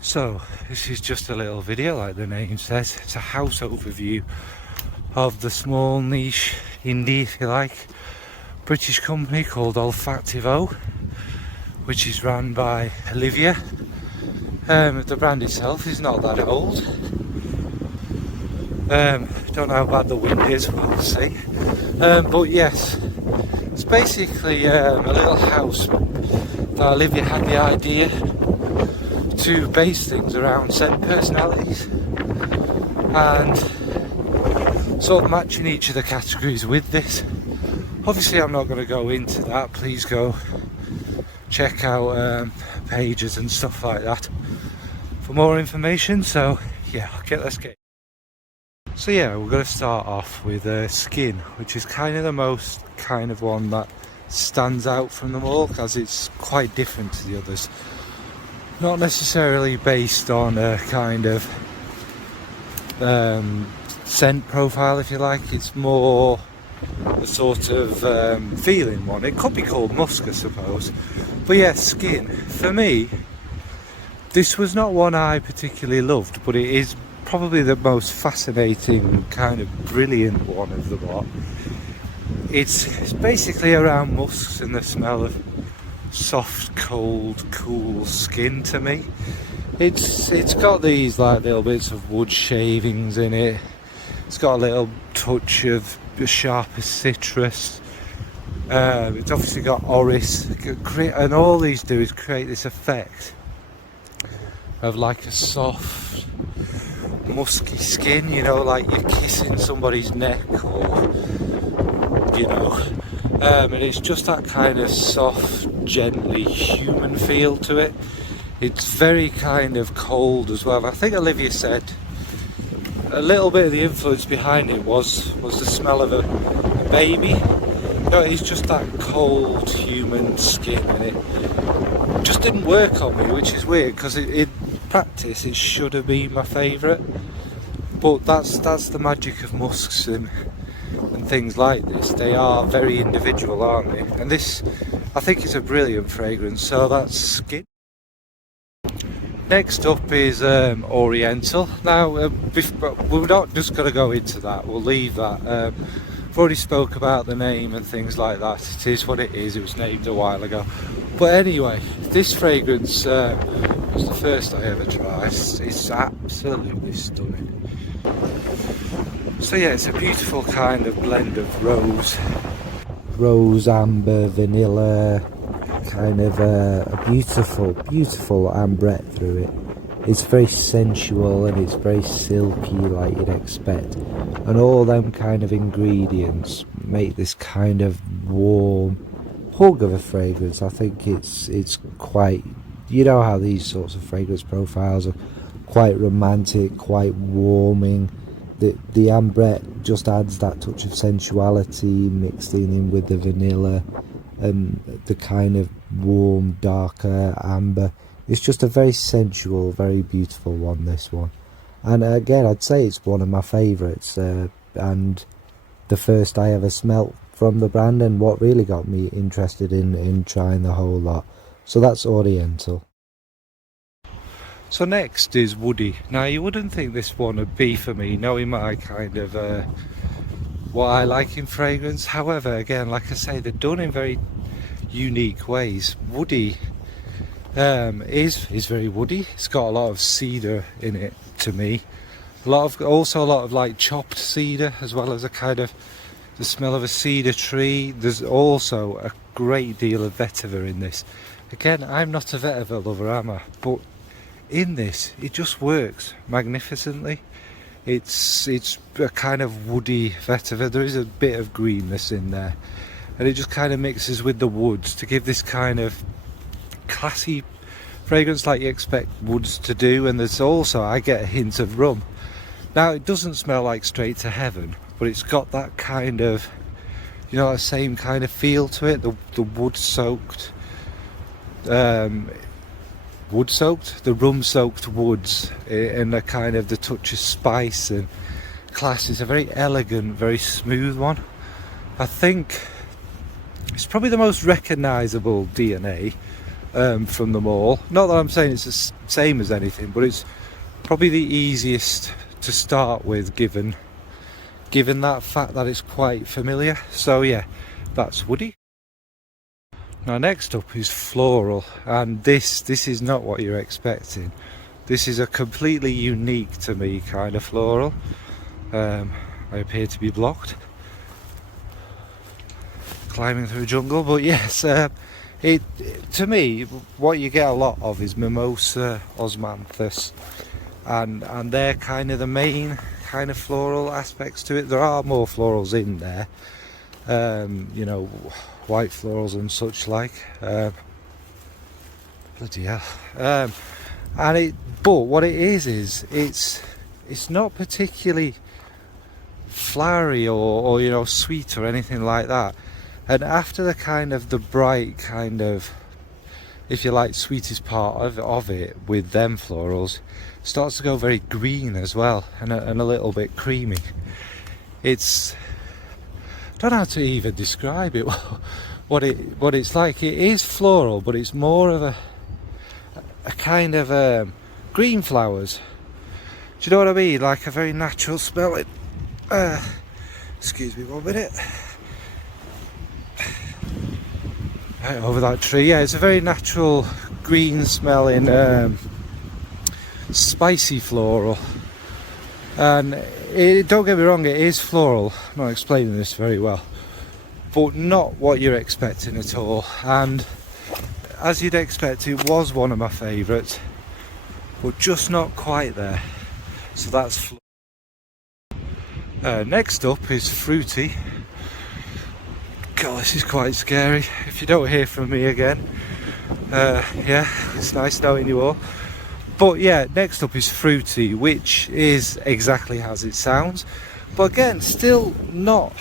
So this is just a little video, like the name says. It's a house overview of the small niche indie, if you like, British company called Olfactive, which is run by Olivia. The brand itself is not that old. Don't know how bad the wind is, we'll see. But yes, it's basically a little house that Olivia had the idea to base things around scent personalities and sort of matching each of the categories with this. Obviously I'm not going to go into that, please go check out pages and stuff like that for more information. So yeah, let's get. So yeah, we're going to start off with skin, which is kind of the most kind of one that stands out from them all, because it's quite different to the others. Not necessarily based on a kind of scent profile, if you like. It's more a sort of feeling one. It could be called musk, I suppose. But yeah, skin. For me, this was not one I particularly loved, but it is probably the most fascinating, kind of brilliant one of the lot. It's basically around musks and the smell of soft, cold, cool skin to me. It's got these like little bits of wood shavings in it. It's got a little touch of sharper citrus. It's obviously got orris, and all these do is create this effect of like a soft, musky skin, you know, like you're kissing somebody's neck, or you know, and it's just that kind of soft, gently human feel to it. It's very kind of cold as well. I think Olivia said a little bit of the influence behind it was the smell of a baby. You know, it's just that cold human skin, and it just didn't work on me, which is weird, because in practice it should have been my favourite. But that's the magic of musks and things like this. They are very individual, aren't they? And this, I think, is a brilliant fragrance. So that's skin. Next up is Oriental. Now we're not just going to go into that, we'll leave that. I've already spoke about the name and things like that. It is what it is. It was named a while ago. But anyway, this fragrance was the first I ever tried. It's absolutely stunning. So yeah, it's a beautiful kind of blend of rose, amber, vanilla, kind of a beautiful ambrette through it. It's very sensual and it's very silky, like you'd expect, and all them kind of ingredients make this kind of warm hug of a fragrance. I think it's quite, you know how these sorts of fragrance profiles are quite romantic, quite warming. The ambrette just adds that touch of sensuality mixed in with the vanilla and the kind of warm, darker amber. It's just a very sensual, very beautiful one, this one. And again, I'd say it's one of my favourites, and the first I ever smelt from the brand, and what really got me interested in trying the whole lot. So that's Oriental. So next is Woody. Now you wouldn't think this one would be for me, knowing my kind of what I like in fragrance. However, again, like I say, they're done in very unique ways. Woody is very woody. It's got a lot of cedar in it to me. Also a lot of like chopped cedar, as well as a kind of the smell of a cedar tree. There's also a great deal of vetiver in this. Again, I'm not a vetiver lover, am I? But in this, it just works magnificently. It's a kind of woody vetiver. There is a bit of greenness in there, and it just kind of mixes with the woods to give this kind of classy fragrance like you expect woods to do. And there's also, I get a hint of rum. Now it doesn't smell like Straight to Heaven, but it's got that kind of, you know, the same kind of feel to it. The wood soaked the rum soaked woods, and a kind of the touch of spice and class. It's a very elegant, very smooth one. I think it's probably the most recognisable DNA from them all. Not that I'm saying it's the same as anything, but it's probably the easiest to start with, given that fact that it's quite familiar. So yeah, that's woody. Now next up is floral, and this is not what you're expecting. This is a completely unique to me kind of floral. I appear to be blocked climbing through a jungle, but yes, it to me what you get a lot of is mimosa, osmanthus, and they're kind of the main kind of floral aspects to it. There are more florals in there, you know, white florals and such like. Bloody hell. But what it is it's not particularly flowery or you know, sweet or anything like that. And after the bright kind of, if you like, sweetest part of it with them florals, starts to go very green as well, and a little bit creamy. I don't know how to even describe it. what it's like. It is floral, but it's more of a kind of green flowers. Do you know what I mean? Like a very natural smelling. Excuse me 1 minute. Right over that tree. Yeah, it's a very natural green smelling, spicy floral. And don't get me wrong, it is floral. I'm not explaining this very well, but not what you're expecting at all. And as you'd expect, it was one of my favourites, but just not quite there. So that's next up is fruity. God, this is quite scary. If you don't hear from me again, yeah, it's nice knowing you all. But yeah, next up is fruity, which is exactly as it sounds, but again, still not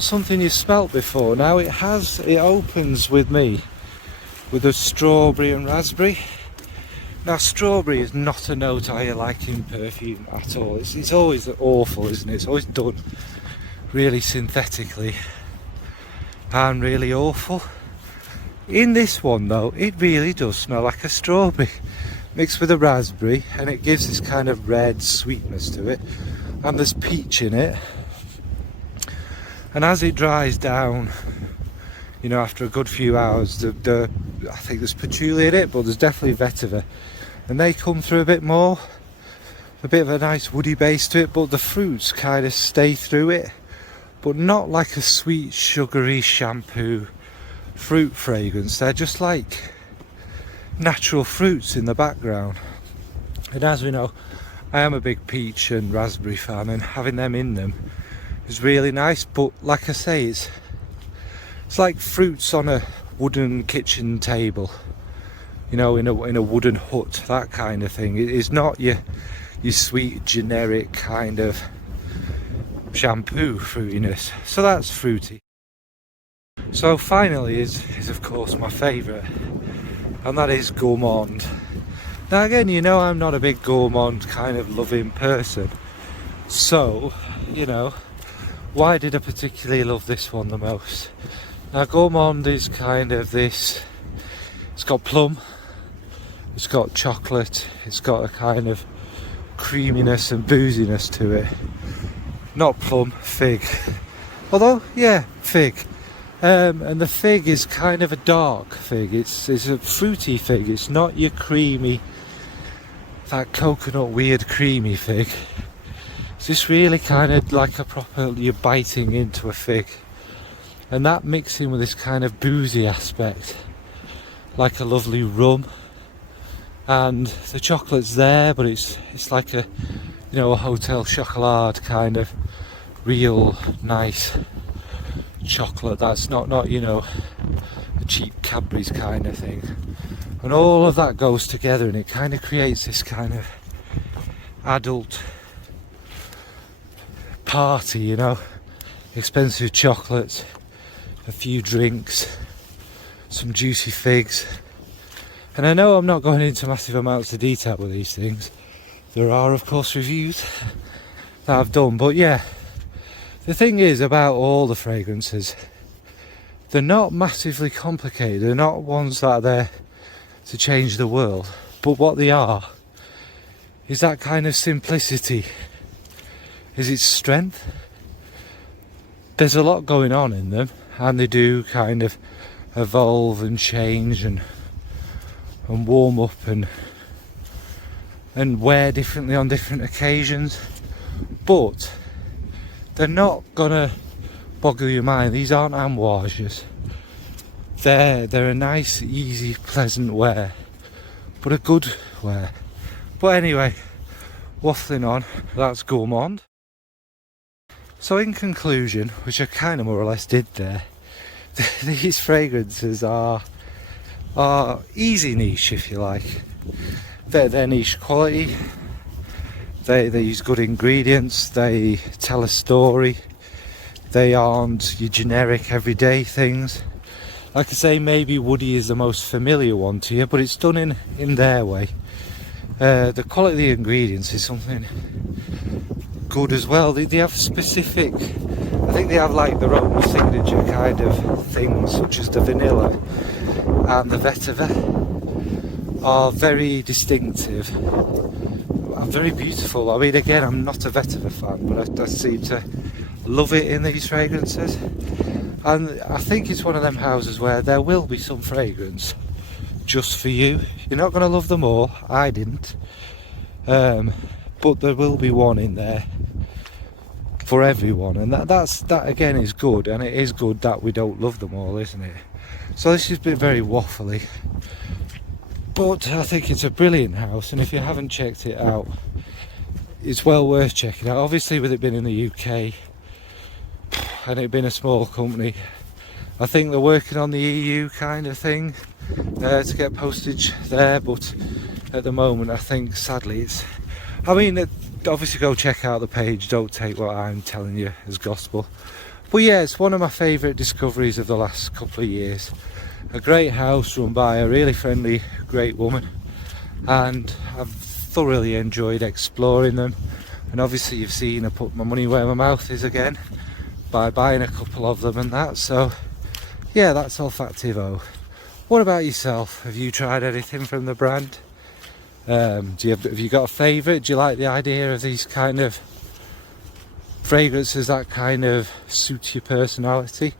something you've smelt before. Now it opens with me with a strawberry and raspberry. Now strawberry is not a note I like in perfume at all. It's always awful, isn't it? It's always done really synthetically and really awful. In this one though, it really does smell like a strawberry mixed with a raspberry, and it gives this kind of red sweetness to it, and there's peach in it. And as it dries down, you know, after a good few hours, I think there's patchouli in it, but there's definitely vetiver, and they come through a bit more, a bit of a nice woody base to it, but the fruits kind of stay through it, but not like a sweet sugary shampoo fruit fragrance. They're just like natural fruits in the background. And as we know, I am a big peach and raspberry fan, and having them in them is really nice. But like I say, it's like fruits on a wooden kitchen table, you know, in a wooden hut, that kind of thing. It is not your sweet generic kind of shampoo fruitiness. So that's fruity. So finally is of course my favourite, and that is Gourmand. Now again, you know, I'm not a big Gourmand kind of loving person, so you know, why did I particularly love this one the most? Now Gourmand is kind of this, it's got plum, it's got chocolate, it's got a kind of creaminess and booziness to it. Not plum, fig. Although, yeah, fig. And the fig is kind of a dark fig. It's a fruity fig. It's not your creamy, that coconut weird creamy fig. It's just really kind of like a proper, you're biting into a fig. And that mixing with this kind of boozy aspect, like a lovely rum. And the chocolate's there, but it's like a, you know, a hotel chocolate kind of real nice chocolate that's not you know, a cheap Cadbury's kind of thing. And all of that goes together, and it kind of creates this kind of adult party, you know, expensive chocolates, a few drinks, some juicy figs. And I know I'm not going into massive amounts of detail with these things. There are of course reviews that I've done, but yeah, the thing is about all the fragrances, they're not massively complicated, they're not ones that are there to change the world, but what they are is that kind of simplicity is its strength. There's a lot going on in them, and they do kind of evolve and change and warm up and wear differently on different occasions, but they're not gonna boggle your mind. These aren't amouages. They're a nice, easy, pleasant wear, but a good wear. But anyway, waffling on, that's Gourmand. So in conclusion, which I kind of more or less did there, these fragrances are easy niche, if you like. They're niche quality. They use good ingredients. They tell a story. They aren't your generic everyday things. Like I say, maybe woody is the most familiar one to you, but it's done in their way. The quality of the ingredients is something good as well. They have specific, I think they have like their own signature kind of things, such as the vanilla and the vetiver are very distinctive and very beautiful. I mean, again, I'm not a vetiver fan, but I seem to love it in these fragrances. And I think it's one of them houses where there will be some fragrance just for you. You're not going to love them all, I didn't, but there will be one in there for everyone, and that again is good, and it is good that we don't love them all, isn't it? So this has been very waffly, but I think it's a brilliant house, and if you haven't checked it out, it's well worth checking out. Obviously, with it being in the UK and it being a small company, I think they're working on the EU kind of thing to get postage there, but at the moment I think sadly it's, I mean, obviously go check out the page, don't take what I'm telling you as gospel, but yeah, it's one of my favourite discoveries of the last couple of years. A great house run by a really friendly, great woman, and I've thoroughly enjoyed exploring them. And obviously you've seen I put my money where my mouth is again by buying a couple of them and that. So yeah, that's Olfactive. What about yourself? Have you tried anything from the brand? Have you got a favourite? Do you like the idea of these kind of fragrances that kind of suit your personality?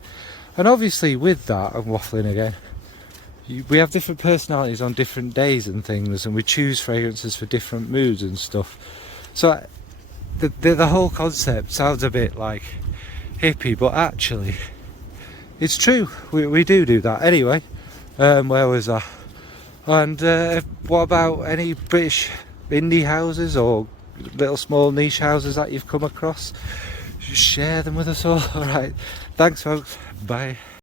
And obviously with that, I'm waffling again, we have different personalities on different days and things, and we choose fragrances for different moods and stuff. So the whole concept sounds a bit like hippie, but actually it's true. We do that. Anyway, where was I? And what about any British indie houses or little small niche houses that you've come across? Just share them with us all. Alright, thanks folks, bye.